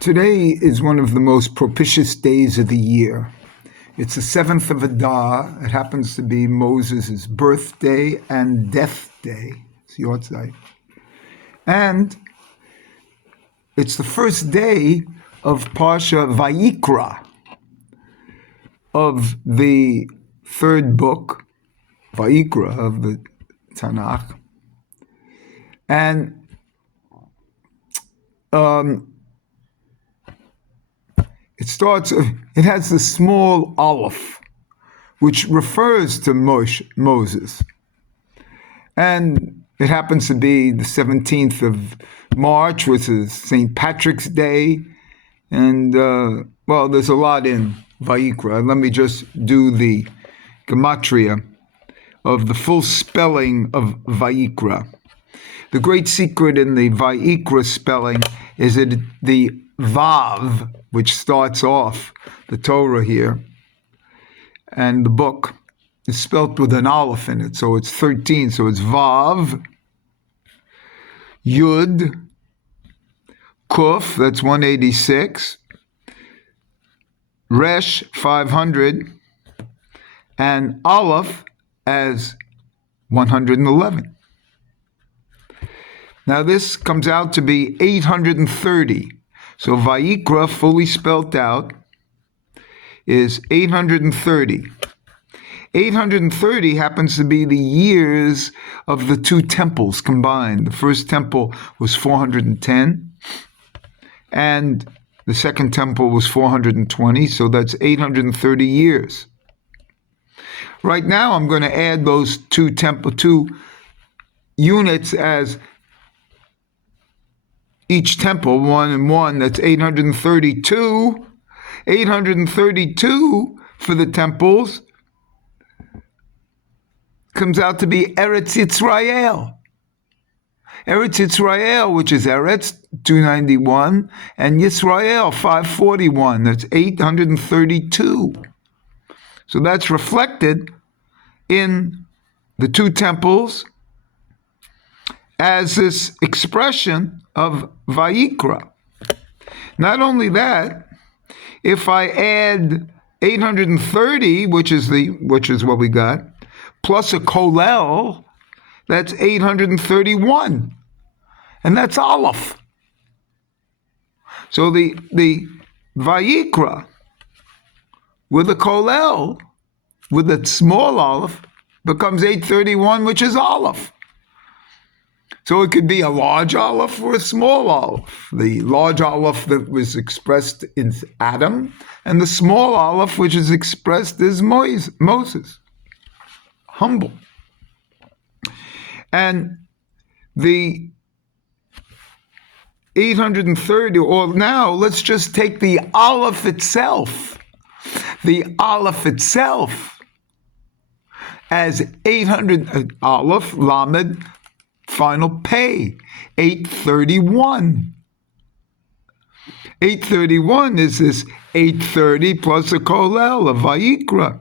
Today is one of the most propitious days of the year. It's the 7th of Adar. It happens to be Moses' birthday and death day. It's Yortzeit. And it's the first day of Parsha Vayikra, of the third book, Vayikra, of the Tanakh. And it has the small Aleph, which refers to Moses. And it happens to be the 17th of March, which is St. Patrick's Day. And, there's a lot in Vayikra. Let me just do the gematria of the full spelling of Vayikra. The great secret in the Vayikra spelling is that the Vav, which starts off the Torah here, and the book, is spelt with an Aleph in it. So it's 13. So it's Vav, Yud, Kuf, that's 186, Resh, 500, and Aleph as 111. Now this comes out to be 830. So Vayikra, fully spelt out, is 830. 830 happens to be the years of the two temples combined. The first temple was 410, and the second temple was 420, so that's 830 years. Right now I'm going to add those two units as each temple, 1 and 1, that's 832. 832 for the temples comes out to be Eretz Yisrael. Eretz Yisrael, which is Eretz, 291, and Yisrael, 541. That's 832. So that's reflected in the two temples as this expression of Vayikra. Not only that, if I add 830, which is what we got, plus a kolel, that's 831, and that's Aleph. So the Vayikra with a kolel, with a small Aleph, becomes 831, which is Aleph. So it could be a large Aleph or a small Aleph. The large Aleph that was expressed in Adam, and the small Aleph which is expressed as Moses. Humble. And the 830, or now let's just take the Aleph itself. The Aleph itself as 800, Aleph, Lamed, final pay, 831. 831 is this 830 plus a kolel, a Vayikra.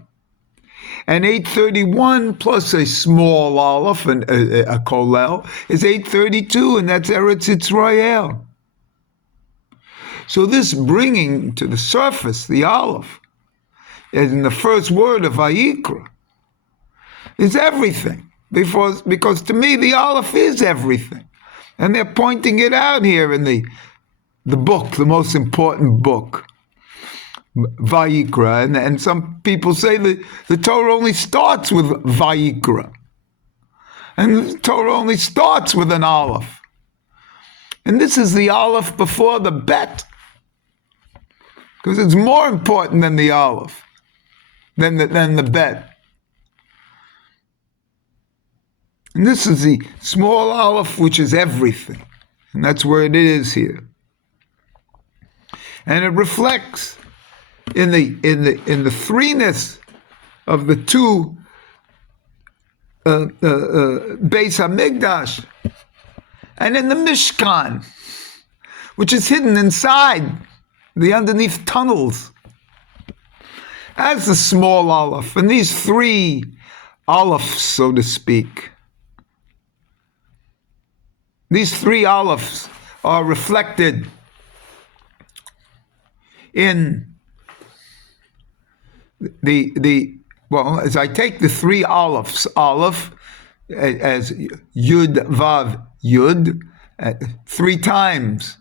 And 831 plus a small Aleph, and a kolel, is 832, and that's Eretz Yisrael. So this bringing to the surface the Aleph, as in the first word of Vayikra, is everything. Because to me, the Aleph is everything. And they're pointing it out here in the book, the most important book, Vayikra. And some people say that the Torah only starts with Vayikra. And the Torah only starts with an Aleph. And this is the Aleph before the Bet. Because it's more important than the Aleph, than the Bet. And this is the small Aleph, which is everything. And that's where it is here. And it reflects in the threeness of the two Beis HaMikdash, and in the Mishkan, which is hidden inside the underneath tunnels, as the small Aleph. And these three Alephs, so to speak, these three Alephs are reflected in well, as I take the three Alephs, Aleph as Yud Vav Yud, three times.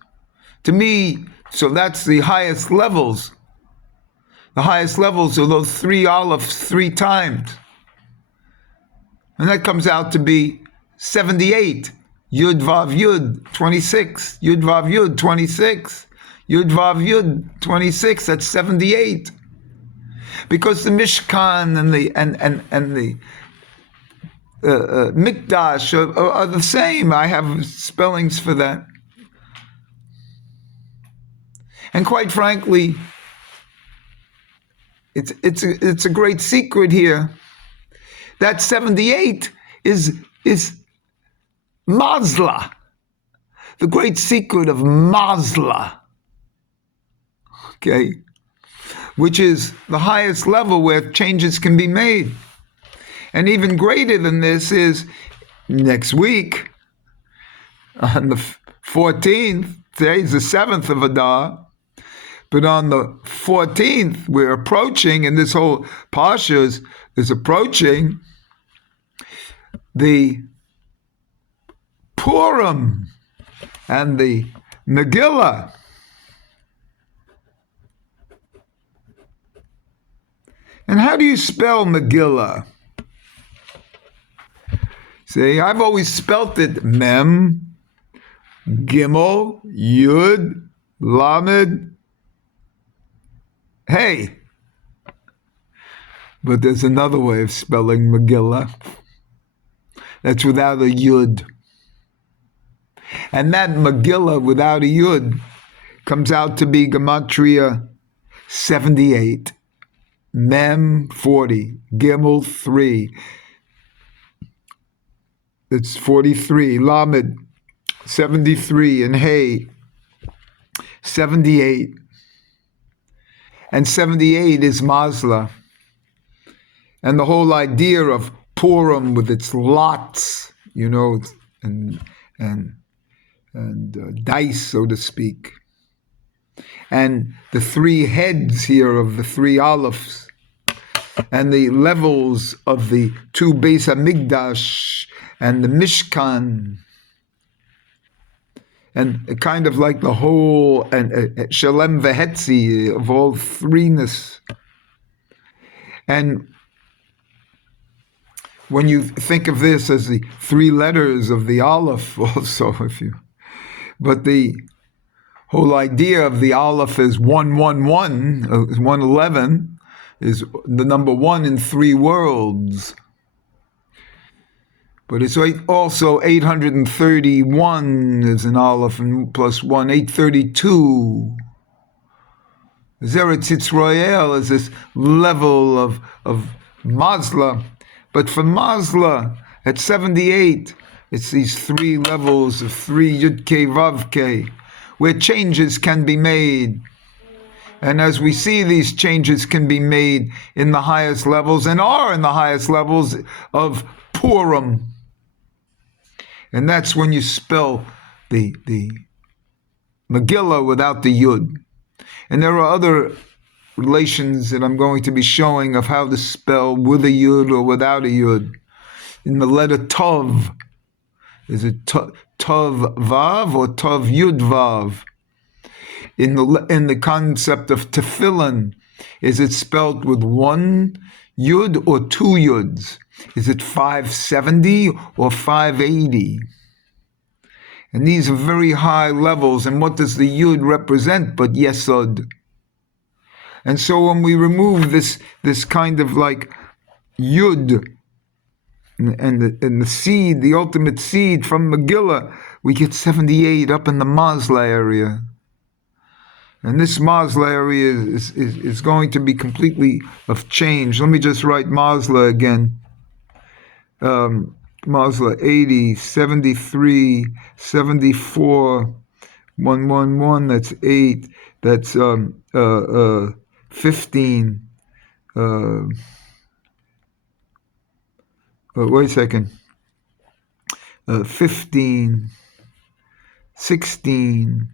To me, so that's the highest levels. The highest levels are those three Alephs three times. And that comes out to be 78. Yud Vav Yud, 26. Yud Vav Yud, 26. Yud Vav Yud, 26. That's 78. Because the Mishkan and the Mikdash are the same. I have spellings for that. And quite frankly, it's a great secret here. That 78 is Mazla, the great secret of Mazla, okay, which is the highest level where changes can be made. And even greater than this is next week, on the 14th, today's the 7th of Adar, but on the 14th, we're approaching, and this whole Parsha is approaching the Purim and the Megillah. And how do you spell Megillah? See, I've always spelt it Mem, Gimel, Yud, Lamed, Hey. But there's another way of spelling Megillah. That's without a Yud. And that Megillah without a Yud comes out to be Gematria 78. Mem 40. Gimel 3. It's 43. Lamed 73. And Hey 78. And 78 is Mazla. And the whole idea of Purim with its lots, and dice, so to speak. And the three heads here of the three Alephs, and the levels of the two Beis HaMikdash and the Mishkan, and kind of like the whole and Shalem Vehetzi of all threeness. And when you think of this as the three letters of the Aleph, also, but the whole idea of the Aleph is 111, 111 is the number one in three worlds. But it's also 831 is an Aleph, and plus 1, 832. Zeretz Yisrael is this level of Mazla. But for Mazla, at 78, it's these three levels of 3 Yud-K, Vav-K, where changes can be made. And as we see, these changes can be made in the highest levels, and are in the highest levels of Purim. And that's when you spell the Megillah without the Yud. And there are other relations that I'm going to be showing of how to spell with a Yud or without a Yud. In the letter Tov, is it Tov Vav or Tov Yud Vav? In the concept of tefillin, is it spelled with one Yud or two Yuds? Is it 570 or 580? And these are very high levels. And what does the Yud represent but Yesod? And so when we remove this kind of like Yud and the seed, the ultimate seed from Megillah, we get 78 up in the Mazla area. And this Mazla area is going to be completely of change. Let me just write Mazla again. Mazla 80, 73, 74, 111, that's 8, that's 15. Wait a second. 15, 16,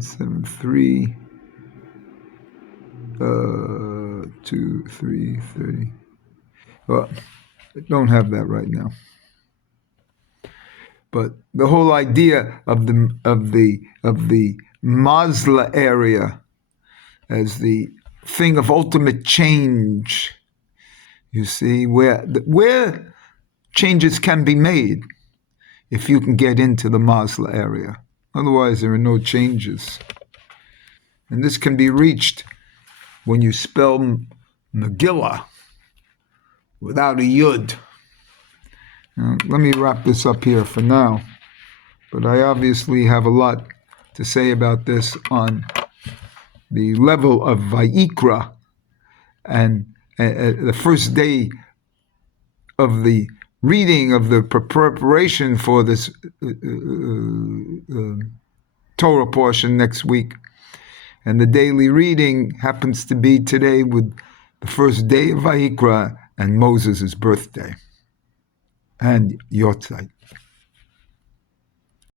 973, 2, 3, 30. Well, I don't have that right now. But the whole idea of the Mazla area as the thing of ultimate change, you see, where changes can be made if you can get into the Mazla area. Otherwise, there are no changes. And this can be reached when you spell Megillah without a yud. Now, let me wrap this up here for now. But I obviously have a lot to say about this on the level of Vayikra and the first day of the reading of the preparation for this Torah portion next week. And the daily reading happens to be today with the first day of Vayikra and Moses' birthday and Yotzeit.